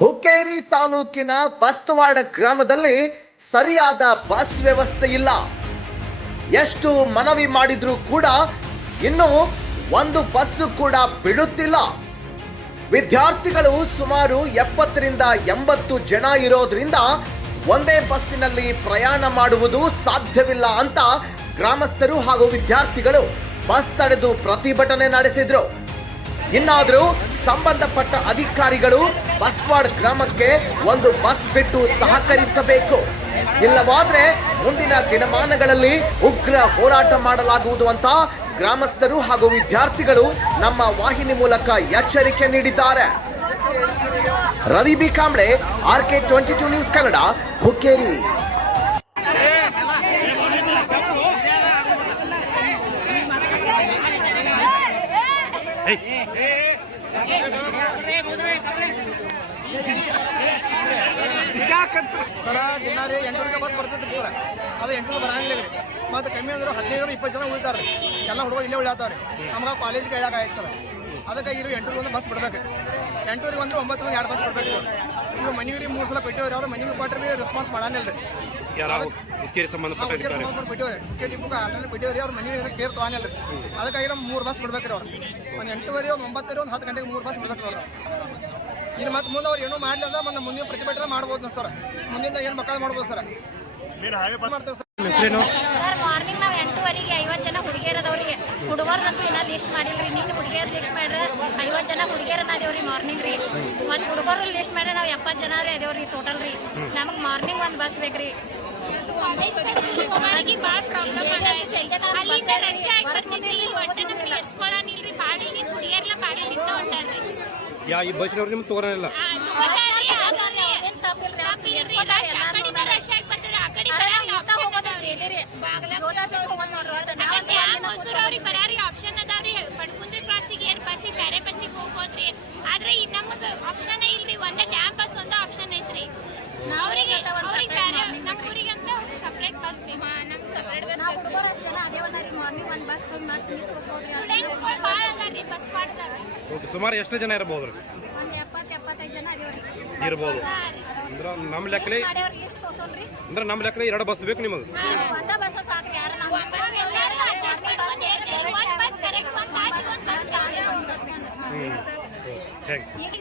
ಹುಕ್ಕೇರಿ ತಾಲೂಕಿನ ಬಸ್ತವಾಡ ಗ್ರಾಮದಲ್ಲಿ ಸರಿಯಾದ ಬಸ್ ವ್ಯವಸ್ಥೆ ಇಲ್ಲ. ಎಷ್ಟು ಮನವಿ ಮಾಡಿದ್ರೂ ಕೂಡ ಇನ್ನು ಒಂದು ಬಸ್ಸು ಕೂಡ ಬಿಡುತ್ತಿಲ್ಲ ವಿದ್ಯಾರ್ಥಿಗಳು ಸುಮಾರು ಎಪ್ಪತ್ತರಿಂದ ಎಂಬತ್ತು ಜನ ಇರೋದ್ರಿಂದ ಒಂದೇ ಬಸ್ಸಿನಲ್ಲಿ ಪ್ರಯಾಣ ಮಾಡುವುದು ಸಾಧ್ಯವಿಲ್ಲ ಅಂತ ಗ್ರಾಮಸ್ಥರು ಹಾಗೂ ವಿದ್ಯಾರ್ಥಿಗಳು ಬಸ್ ತಡೆದು ಪ್ರತಿಭಟನೆ ನಡೆಸಿದ್ರು. ಇನ್ನಾದರೂ ಸಂಬಂಧಪಟ್ಟ ಅಧಿಕಾರಿಗಳು ಬಸ್ವಾಡ್ ಗ್ರಾಮಕ್ಕೆ ಒಂದು ಬಸ್ ಬಿಟ್ಟು ಸಹಕರಿಸಬೇಕು ಇಲ್ಲವಾದ್ರೆ ಮುಂದಿನ ದಿನಮಾನಗಳಲ್ಲಿ ಉಗ್ರ ಹೋರಾಟ ಮಾಡಲಾಗುವುದು ಅಂತ ಗ್ರಾಮಸ್ಥರು ಹಾಗೂ ವಿದ್ಯಾರ್ಥಿಗಳು ನಮ್ಮ ವಾಹಿನಿ ಮೂಲಕ ಎಚ್ಚರಿಕೆ ನೀಡಿದ್ದಾರೆ Ravi B Kamble R K twenty two news Kannada Hukkeri ಸರ ದಿನ ರೀ ಎಂಟೂರಿಗೆ ಬಸ್ ಬರ್ತೈತ್ರಿ ಸರ. ಅದು ಎಂಟೂರು ಬರಂಗಿಲ್ಲ ರೀ. ಮತ್ತು ಕಮ್ಮಿ ಅಂದ್ರೆ ಹದಿನೈದು ಇಪ್ಪತ್ತು ಜನ ಉಳಿತಾರೆ ರೀ ಎಲ್ಲ ಹುಡುಗರು ಇಲ್ಲೇ ಉಳಿಯಾತಾವ್ರಿ. ನಮ್ಗೆ ಕಾಲೇಜ್ಗೆ ಹೇಳಕ್ಕಾಯ್ತು ಸರ್. ಅದಕ್ಕೆ ಇರು ಎಂಟೂರಿಗೆ ಒಂದು ಬಸ್ ಬಿಡ್ಬೇಕು. ಎಂಟೂರಿಗೆ ಒಂದು ಒಂಬತ್ತು ಒಂದು ಎರಡು ಬಸ್ ಬಿಡ್ಬೇಕು. ಈಗ ಮನೆಯವ್ರಿಗೆ ಮೂರು ಸಲ ಕೊಟ್ಟಿವ್ರಿ ಅವ್ರು ಮನೆಗೆ ಕೊಟ್ಟರೆ ಭೀ ರೆಸ್ಪಾನ್ಸ್ ಮಾಡಾನಿಲ್ಲ ರೀ ಯಾರು ಹುಕ್ಕೇರಿ ಸಂಬಂಧಪಟ್ಟ ಅಧಿಕಾರಿ. ಬಿಟ್ಟಿವ್ರಿ ಆಲ್ರೆಡಿ ಬಿಟ್ಟಿವ್ರಿ ಅವ್ರ ಮನೆ ಕೇರ್ ತೊಗೊಂಡಿಲ್ಲ ರೀ ಅದಕ್ಕಾಗಿ ನಮ್ಮ ಮೂರು ಬಸ್ ಬಿಡ್ಬೇಕ್ರಿ ಅವ್ರು. ಒಂದು ಎಂಟುವರೆ ಒಂದು ಒಂಬತ್ತುವರೆ ಒಂದು ಹತ್ತು ಗಂಟೆಗೆ ಮೂರು ಬಸ್ ಬಿಡ್ಬೇಕು ಅವ್ರು. ಇನ್ನು ಮತ್ತೆ ಮುಂದೆ ಅವ್ರು ಏನೂ ಮಾಡಲಿ ಅಂದ್ರೆ ಮತ್ತೆ ಮುಂದಿನ ಪ್ರತಿಭಟನೆ ಮಾಡ್ಬೋದು ಸರ್. ಮುಂದಿನ ಏನು ಮಕ್ಕಳು ಮಾಡ್ಬೋದು ಸರ್. ಮಾಡ್ತೇವೆ ಸರ್? ಹೆಸರೇನು? ಸರ್ ಮಾರ್ನಿಂಗ್ ನಾವು ಎಂಟುವರೆಗೆ ಐವತ್ತು ಜನ ಹುಡುಗಿಯರದವ್ರಿ ಹುಡುಗರ್ನಂತೂ ಇನ್ನೂ ಲಿಸ್ಟ್ ಮಾಡಿಲ್ರಿ. ನೀನು ಹುಡುಗಿಯರ್ ಲಿಸ್ಟ್ ಮಾಡ್ರೆ ಐವತ್ತು ಜನ ಹುಡುಗಿಯರನ್ನ ಅದೇವ್ರಿ ಮಾರ್ನಿಂಗ್ ರೀ. ಮತ್ತು ಹುಡುಗರು ಲಿಸ್ಟ್ ಮಾಡ್ರೆ ನಾವು ಎಪ್ಪತ್ತು ಜನ ರೀ ಅದೇವ್ರಿ ಟೋಟಲ್ ರೀ. ನಮಗೆ ಮಾರ್ನಿಂಗ್ ಒಂದು ಬಸ್ ಬೇಕ್ರಿ. ಯಾ ಈ ಬಸ್ನವ್ರು ನಿಮ್ಗೆ ತೋರಲ್ಲ ಅವ್ರಿಗೆ ಬರಾರಿ ಆಪ್ಷನ್ ಅದಾವ್ರಿ ಏರ್ ಬಸ್ಸಿಗೆ ಬೇರೆ ಬಸ್ಸಿಗೆ ಹೋಗ್ಬೋದ್ರಿ ಆದ್ರೆ ಈ ನಮಗ ಆಪ್ಷನ್ ಇಲ್ರಿ ಒಂದೇ ಟ್ಯಾಮ್ ಬಸ್ ಒಂದ ಆಪ್ಷನ್ ಐತ್ರಿ. ಅವ್ರಿಗೆ ಅವ್ರಿಗೆ ಬೇರೆ ನಮ್ಮ ಹುಡುಗರು ಅಷ್ಟು ರೀ ಮಾರ್ನಿಂಗ್ ಒಂದು ಬಸ್ ತಂದು ಮತ್ತೆ ನಿಂತು ಹೋಗ್ಬೋದ್ರಿ ಸ್ಟೂಡೆಂಟ್ಸ್ಗಳು ಭಾಳ ಅದಾರ್ರಿ ಬಸ್ ಮಾಡ್ದಾಗ ಓಕೆ ಸುಮಾರು ಎಷ್ಟು ಜನ ಇರ್ಬೋದು ಒಂದು ಎಪ್ಪತ್ತು ಎಪ್ಪತ್ತೈದು ಜನ ಅದೇವ್ರಿ ಇರ್ಬೋದು. ಅಂದ್ರೆ ನಮ್ಮ ಲೆಕ್ಕಲೆ ಮಾಡ್ಯಾವ್ರಿ ಲಿಸ್ಟ್ ತೋರ್ಸೋನ್ರಿ? ಅಂದ್ರೆ ನಮ್ಮ ಲೆಕ್ಕಲೆ ಎರಡು ಬಸ್ ಬೇಕು ನಿಮಗೆ. ಒಂದ ಬಸ್ ಸಾಕ್ರಿ ಯಾರ ಒಂದೇ ಇರ್ಲಿ. ಒಂದ್ ಬಸ್ ಈಗ